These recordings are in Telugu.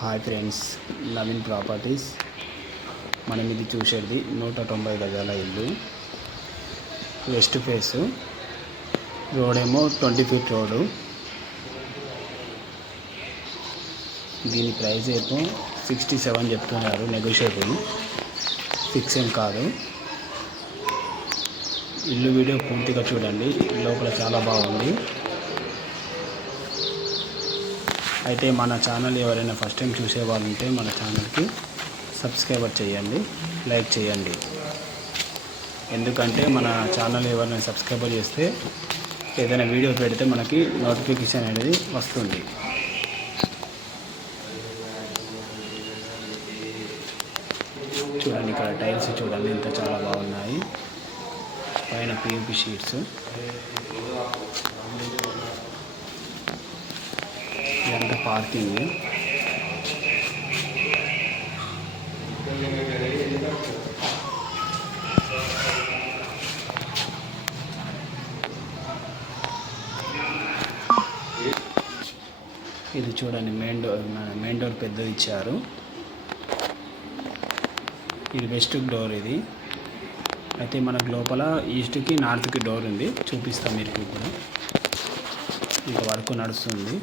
Hi friends, Naveen properties. మనం ఇది చూసేది 190 గజాల ఇల్లు. వెస్ట్ ఫేసు, రోడ్ ఏమో 20 ఫీట్ రోడ్డు. దీని ప్రైస్ ఏమో 67 చెప్తున్నారు, నెగోషియబుల్, ఫిక్స్ ఏం కాదు. ఇల్లు వీడియో పూర్తిగా చూడండి, లోపల చాలా బాగుంది. అయితే మన ఛానల్ ఎవరైనా ఫస్ట్ టైం చూసే వాళ్ళు ఉంటే మన ఛానల్కి సబ్స్క్రైబర్ చేయండి, లైక్ చేయండి. ఎందుకంటే మన ఛానల్ ఎవరైనా సబ్స్క్రైబర్ చేస్తే ఏదైనా వీడియో పెడితే మనకి నోటిఫికేషన్ అనేది వస్తుంది. చూడండి, ఇక్కడ టైల్స్ చూడండి ఎంత చాలా బాగున్నాయి. పైన పిఓపి షీట్స్. ఇదంతా పార్కింగ్. ఇది చూడండి, మెయిన్ డోర్ పెద్దది ఇచ్చారు. ఇది వెస్ట్ డోర్. ఇది అయితే మనకు లోపల ఈస్ట్కి నార్త్కి డోర్ ఉంది, చూపిస్తాం మీరు కూడా. ఇంకా వర్క్ నడుస్తుంది.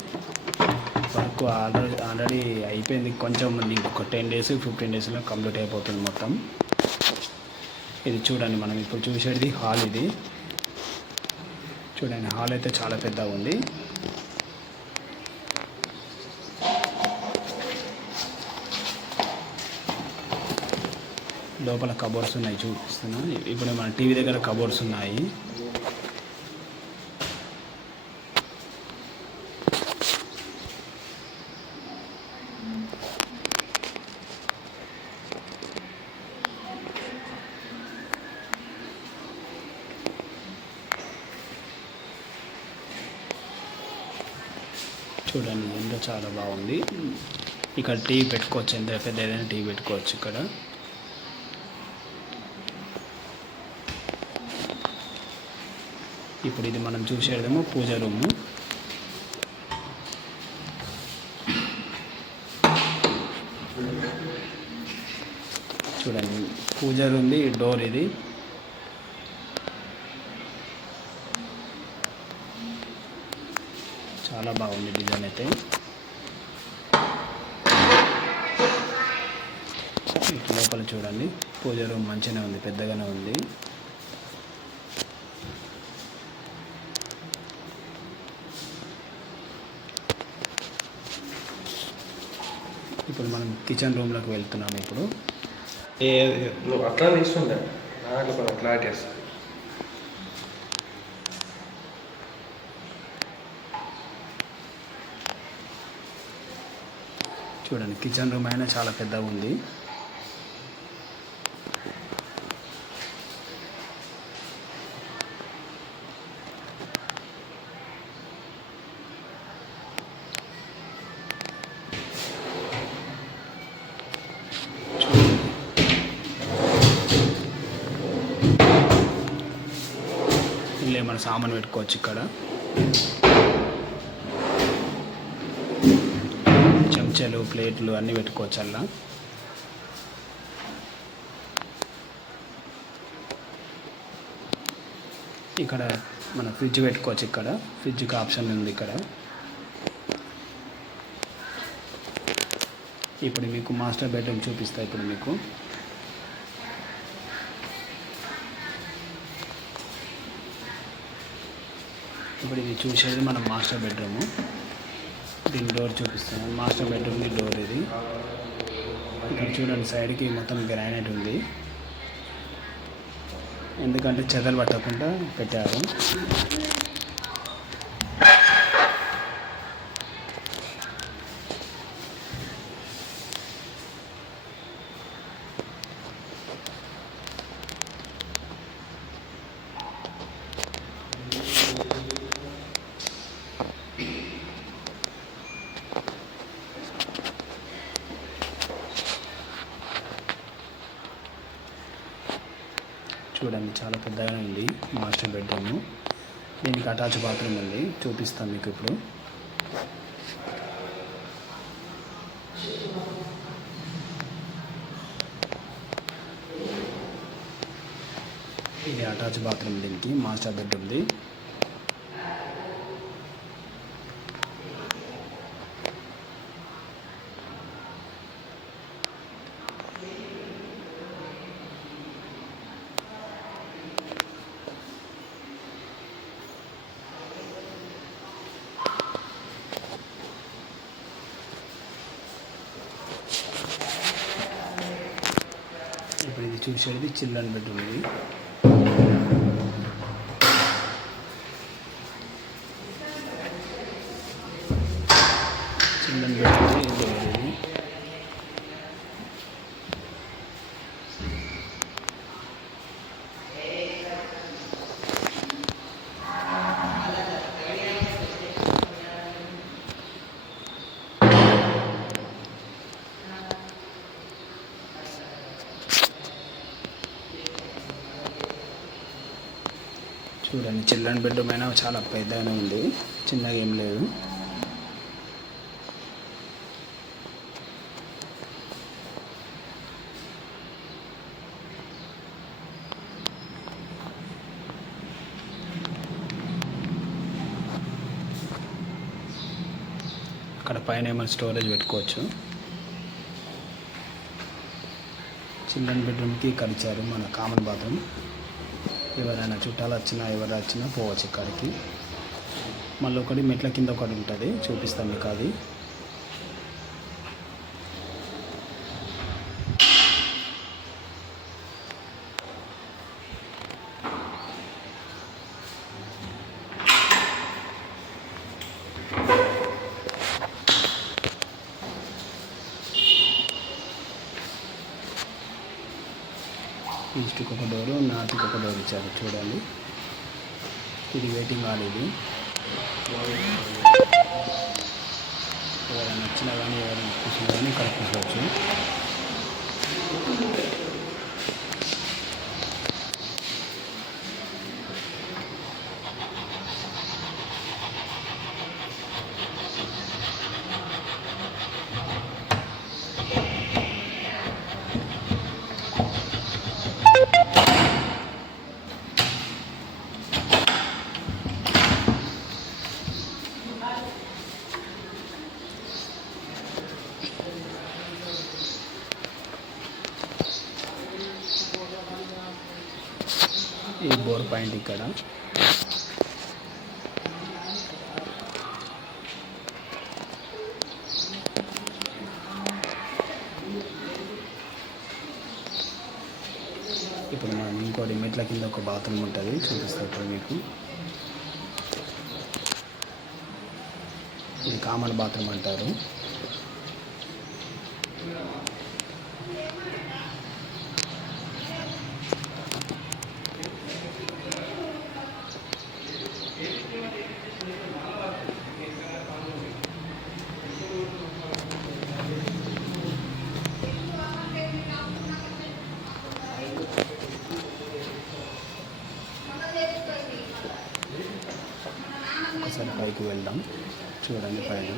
వర్క్ ఆల్రెడీ అయిపోయింది. కొంచెం ఇంకొక 10 days 15 daysలో కంప్లీట్ అయిపోతుంది మొత్తం. ఇది చూడండి, మనం ఇప్పుడు చూసేది హాల్. ఇది చూడండి, హాల్ అయితే చాలా పెద్దగా ఉంది. లోపల కబోర్డ్స్ ఉన్నాయి, చూపిస్తున్నా. ఇప్పుడు మన టీవీ దగ్గర కబోర్డ్స్ ఉన్నాయి. చూడండి, ఎంత చాలా బాగుంది. ఇక్కడ టీవీ పెట్టుకోవచ్చు, ఎంత పెద్ద ఏదైనా టీవీ పెట్టుకోవచ్చు ఇక్కడ. ఇప్పుడు ఇది మనం చూసేదేమో పూజ రూము. చూడండి, పూజ రూమ్ది డోర్ ఇది. చాలా బాగుంది డిజైన్ అయితే. లోపల చూడండి, పూజ రూమ్ మంచిగానే ఉంది, పెద్దగానే ఉంది. ఇప్పుడు మనం కిచెన్ రూమ్లోకి వెళ్తున్నాము. ఇప్పుడు అట్లా తీసుకుంటా క్లారిటీ వస్తుంది. చూడండి, కిచెన్ రూమ్ అయినా చాలా పెద్దగా ఉంది. ఇల్లు ఏమైనా సామాన్ పెట్టుకోవచ్చు ఇక్కడ. చెంచాలు, ప్లేట్లు అన్నీ పెట్టుకోవచ్చు అలా. ఇక్కడ మన ఫ్రిడ్జ్ పెట్టుకోవచ్చు. ఇక్కడ ఫ్రిడ్జ్కి ఆప్షన్ ఉంది ఇక్కడ. ఇప్పుడు మీకు మాస్టర్ బెడ్రూమ్ చూపిస్తా. ఇప్పుడు మీకు ఇది చూసేది మనం మాస్టర్ బెడ్రూము. దీని డోర్ చూపిస్తున్నాను. మాస్టర్ బెడ్రూమ్ది డోర్ ఇది. ఇక్కడ చూడండి, సైడ్కి మొత్తం గ్రానైట్ ఉంది, ఎందుకంటే చెదలు పట్టకుండా పెట్టారు. చూడండి, చాలా పెద్దగానే ఉంది మాస్టర్ బెడ్రూమ్. దీనికి అటాచ్ బాత్రూమ్ ఉంది, చూపిస్తాను మీకు ఇప్పుడు. అటాచ్ బాత్రూమ్, దీనికి మాస్టర్ బెడ్ ఉంది. ఇప్పుడు ఇది చూసేది చిల్డ్రన్ బెడ్రూమ్. ఇది చిల్డ్రన్ బెడ్రూమ్. ఇది చూడండి, చిల్డ్రన్ బెడ్రూమ్ అయినా చాలా పెద్దగానే ఉంది, చిన్నగా ఏం లేదు. అక్కడ పైన ఏమైనా స్టోరేజ్ పెట్టుకోవచ్చు. చిల్డ్రన్ బెడ్రూమ్కి ఇక్కడ ఇచ్చారు మన కామన్ బాత్రూమ్. ఎవరైనా చుట్టాలు వచ్చినా ఎవరు వచ్చినా పోవచ్చు ఇక్కడికి. మళ్ళీ ఒకటి మెట్ల కింద ఒకటి ఉంటుంది, చూపిస్తాం మీకు అది. ఈస్ట్కి ఒక డోరు, నార్త్కి ఒక డోర్ ఇచ్చారు చూడండి. ఇది వెయిటింగ్ హాల్. ఇది ఎవరైనా నచ్చినా కానీ ఎవరైనా కూర్చున్నా కానీ ఇక్కడ కూర్చోవచ్చు. ఈ బోర్ పాయింట్ ఇక్కడ. ఇప్పుడు మనం ఇంకోటి మెట్ల కింద ఒక బాత్రూమ్ ఉంటుంది, చూపిస్తాను ఇప్పుడు మీకు. ఇది కామన్ బాత్రూమ్ అంటారు. ఒకసారి పైకి వెళ్దాం, చూడండి పైన.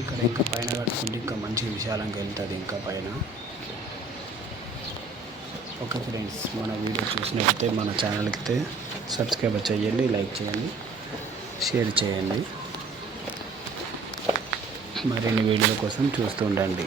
ఇక్కడ ఇంకా పైన కట్టుకుంటే ఇంకా మంచి విశాలంగా వెళ్తుంది ఇంకా పైన. ఓకే ఫ్రెండ్స్, మన వీడియో చూసినట్లయితే మన ఛానల్కి సబ్స్క్రైబ్ చేయండి, లైక్ చేయండి, షేర్ చేయండి. మరిన్ని వీడియోల కోసం చూస్తూ ఉండండి.